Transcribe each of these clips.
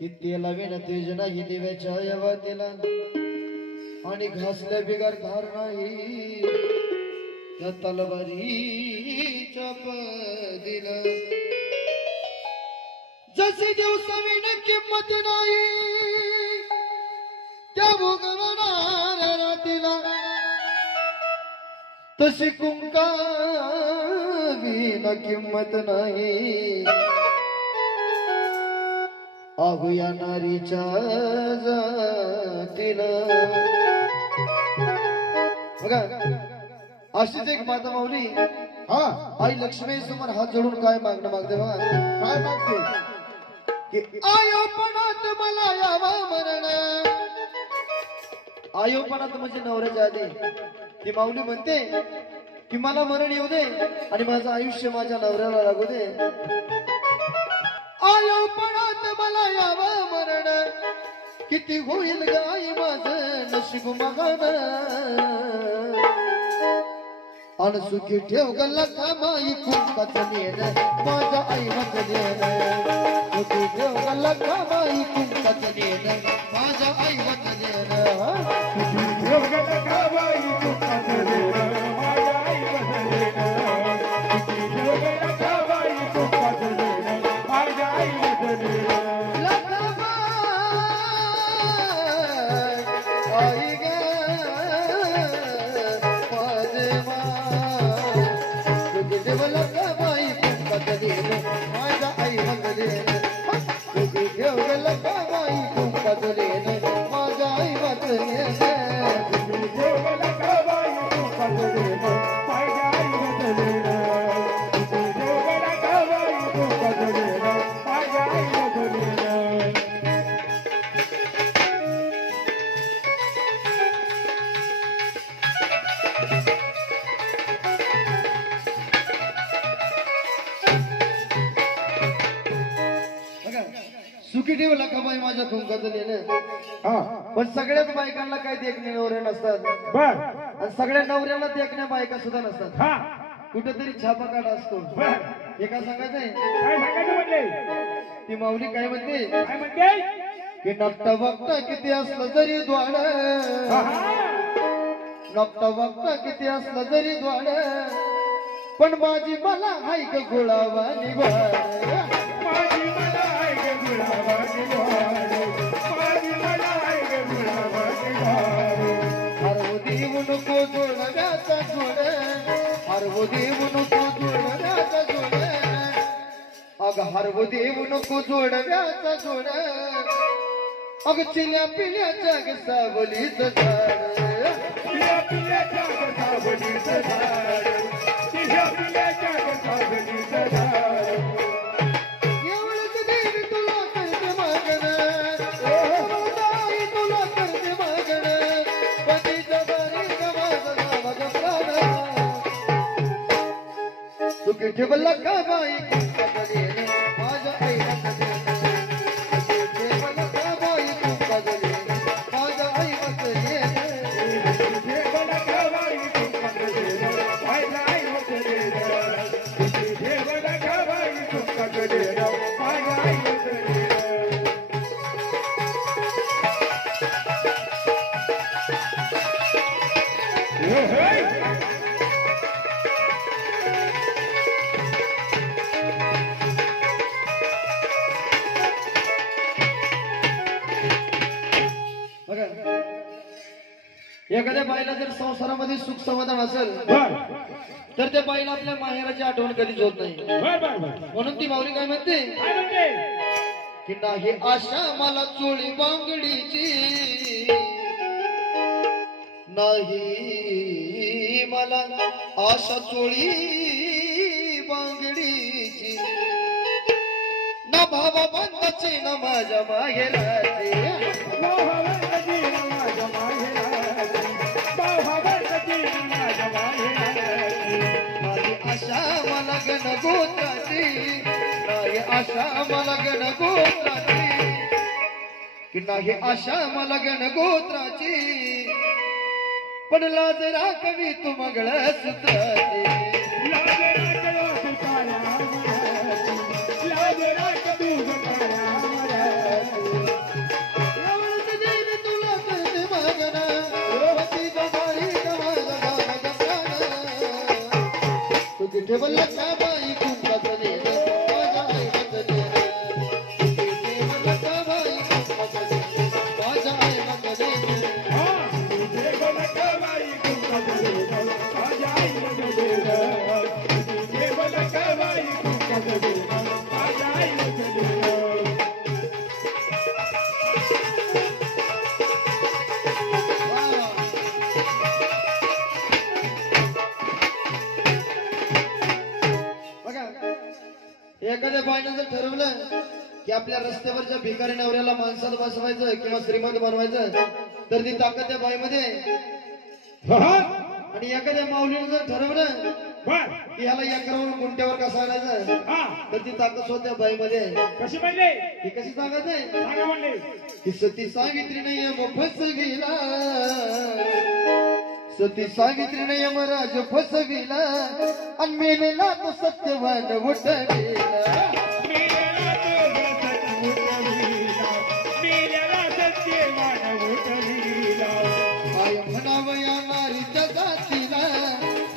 किती लावीन तेज नाही दिव्याच्या यवतीला आणि घासल्या बिगार धार नाही या तलवारीच्या पदीला जसे दिवसावीन किंमत नाही त्या भोगवणाऱ्या रातीला तशी कुंकावीन किंमत नाही अहो या नारीच्या जातीला बघा अशीच एक माता माऊली हा आई लक्ष्मी समोर हात जोडून काय मागणं मागते बघा काय मागते की आयोपणात मला यावा मरण आयोपणात म्हणजे नवऱ्याच्या आधी ती माऊली म्हणते की मला मरण येऊ दे आणि माझं आयुष्य माझ्या नवऱ्याला लागू दे आयोपणात मला यावा मरण किती होईल गाय माझं नशीब मगान आणि सुखी ठेव गल्ला कामाई कुंकाच नेन माझ्या आई वचनेन सुखी ठेव गल्ला कामाई कुंकाच नेन माझ्या आई वचनेन सुखी ठेव गल्ला कामाई कुंकाच नेन माझ्या आई वचनेन सुखी ठेव गल्ला कामाई कुंकाच नेन माझ्या आई वचनेन आई ग माझ्या आई वचनेन सुखी ठेव गल्ला कामाई कुंकाच नेन माझ्या आई वचनेन सुखी ठेव गल्ला कामाई कुंकाच नेन माझ्या आई वचनेन सुखी ठेव गल्ला कामाई कुंकाच नेन माझ्या आई वचनेन सुखी ठेव लखाबाई माझ्या कुंकाचं नेलं हा पण सगळ्याच बायकांना काही देखणे नवरे नसतात बर आणि सगळ्या नवऱ्याला देखण्या बायका सुद्धा नसतात हा कुठेतरी छापा काढा असतो बर हे का सांगायचंय काय सांगायचं म्हणले ती माऊली काय म्हणते काय म्हणते की नकटा बघता किती असलं जरी द्वाड नकटा बघता किती असलं जरी द्वाड पण माझी मला हाय ग गुळावा निभाड माझी मला आहे ग गुलाबा निवाडे माझी मला आहे ग गुलाबा निवाडे हरवू देऊ नको जोडव्याचा जोड हरवू देऊ नको जोडव्याचा जोड अग हरवू देऊ नको जोडव्याचा जोड अग चिल्या पिल्याच्या ग सावलीचं झाड तिला पिल्याच्या गसावडीचं झाड तिला पिल्याच्या गसावडीचं झाड एवढंच देवी तुला करते मागणं ताई तुला करते मागणं पतीच्या दारी ग माझं नाव ग प्राण सुखी ठेवला का बाई कुंकाचं नेन माझ्या आईला सजन सुखी ठेवला का बाई कुंकाचं नेन माझ्या आईला सजन तुझे बडा खवाई कुंकाच देन माझ्या आई वचनेन तुझे बडा खवाई कुंकाच देन माझ्या आई वचनेन बघा एखाद्या बाईला जर संसारामध्ये सुख समाधान असेल बर तर त्या बाईला आपल्या माहेराची आठवण कधीच होत नाही बर बर बर म्हणून ती माऊली काय म्हणते काय म्हणते की नाही आशा मला चोळी बांगडीची नाही मला आशा चोळी बांगडीची ना भावा बंदाची ना माझ्या माहेराची भावावरती माझ्या माहेराची भावावरती माझ्या माहेराची नाही आशा मला गण गोत्राची नाही आशा मला गण गोत्राची की नाही आशा मला गण गोत्राची पण लाज राखवी तू मंगळ सूत्राची लाज राखलो सुताया मराठी लाज राख तू सुताया मराठी ठेवलं का बाई कुंकाचं नेण माझ्या आई वंदनेन सुखी ठेवलं का बाई कुंकाचं नेण माझ्या आई वंदनेन एखाद्या बाईनं जर ठरवलं की आपल्या रस्त्यावरच्या भिकारी नवऱ्याला माणसात बसवायचं किंवा श्रीमंत बनवायचं तर ती ताकद त्या बाईमध्ये आणि एखाद्या माऊलीनं जर ठरवलं की ह्याला एकरावर गुंट्यावर कसं आणायचं तर ती ताकद स्वतः बाईमध्ये कशी म्हणले ही कशी सांगायचंय सांगा म्हणले की सती सावित्रीने यम फसविला सती सावित्रीने यमराज फसविला आणि मेलेला तो सत्यवान उठविला काय म्हणावं या नारीच्या जातीला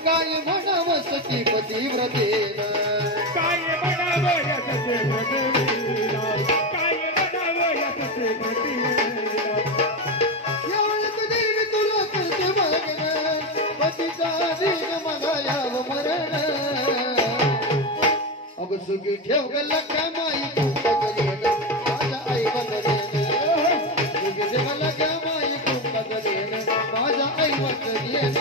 काय म्हणावं सती पतिव्रतेला काय म्हणावं या सत्यव्रतेला काय म्हणावं या सत्यव्रतेला यावेळेस देवी तुला करते मागण पतीचा दिन मला यावं मरण अगं सुखी ठेव गल्ला का माई कुंकाचं नेण माझ्या आई वंदनेन सुखी ठेवला का माई कुंकाचं नेण माझ्या आई वंदनेन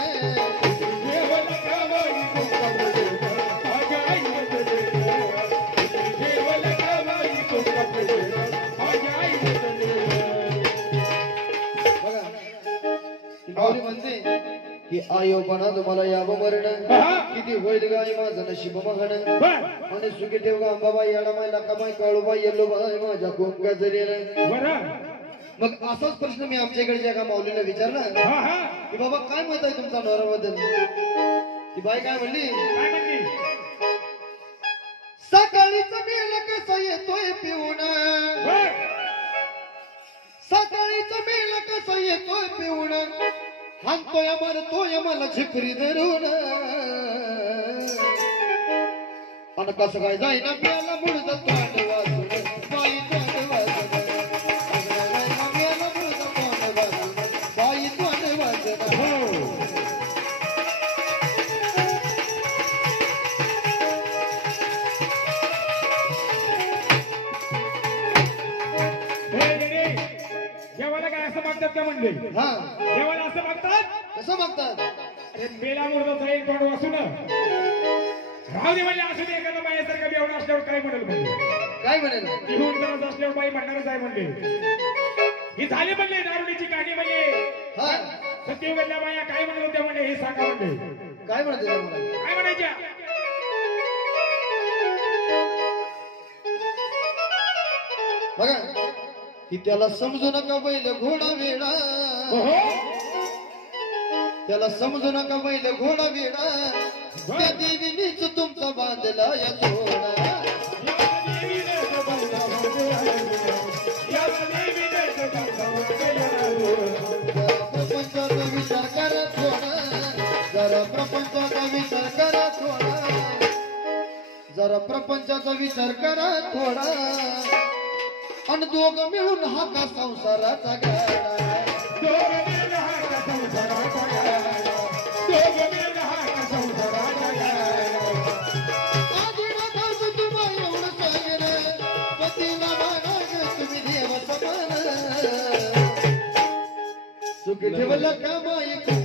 माऊली म्हणते की आयोपणा तुम्हाला यावं मरण किती होईल गाय माझं नशीब महण आणि सुखी ठेव गा अंबाबाई येडामाई लकामाई काळूबाई येल्लोबाई माझ्या कुंकाचं नेण मग असाच प्रश्न मी आमच्याकडच्या एका माऊलीला विचारला की बाबा काय मत आहे तुमचा नवऱ्याबद्दल ती बाई काय म्हणली सकाळीच मेल कसं येतोय पिऊन सकाळीच मेल कसं येतोय पिऊन हाणतोय मरतोय मला झिपरी धरून आणि कसं काय जाईना प्याला मुळद तोंड वाजून बाई तोंड वाजून प्याला मुळद तोंड वाजून बाई तोंड वाजून देवाला काय असं मागतात का म्हणले हा देवाला असं मागतात कसं मागतात अरे मेला मुर्दा एक तोंड वाचून राहू दे म्हणजे असू दे एखादा बायासारखा बेवडा असल्यावर काय म्हणेल म्हणजे काय म्हणेल घेऊन करत असल्यावर बाई म्हणणारच आहे म्हणले ही झाली म्हणले दारुडीची कहाणी म्हणजे हा सत्ययुगातल्या बाया काय म्हणत होत्या म्हणजे हे सांगा म्हणले काय म्हणते मला काय म्हणायच्या बघा की त्याला समजू नका बैल घोडा वेडा त्याला समजू नका बैल घोडा वेडा त्या देवीनीच तुमचा बांधला या सोडा प्रपंचाचा विचार करा थोडा जरा प्रपंचाचा विचार करा थोडा जरा प्रपंचाचा विचार करा थोडा आणि दोघं मिळून हा का संसाराचा गाडा सुखी ठेवलं का माई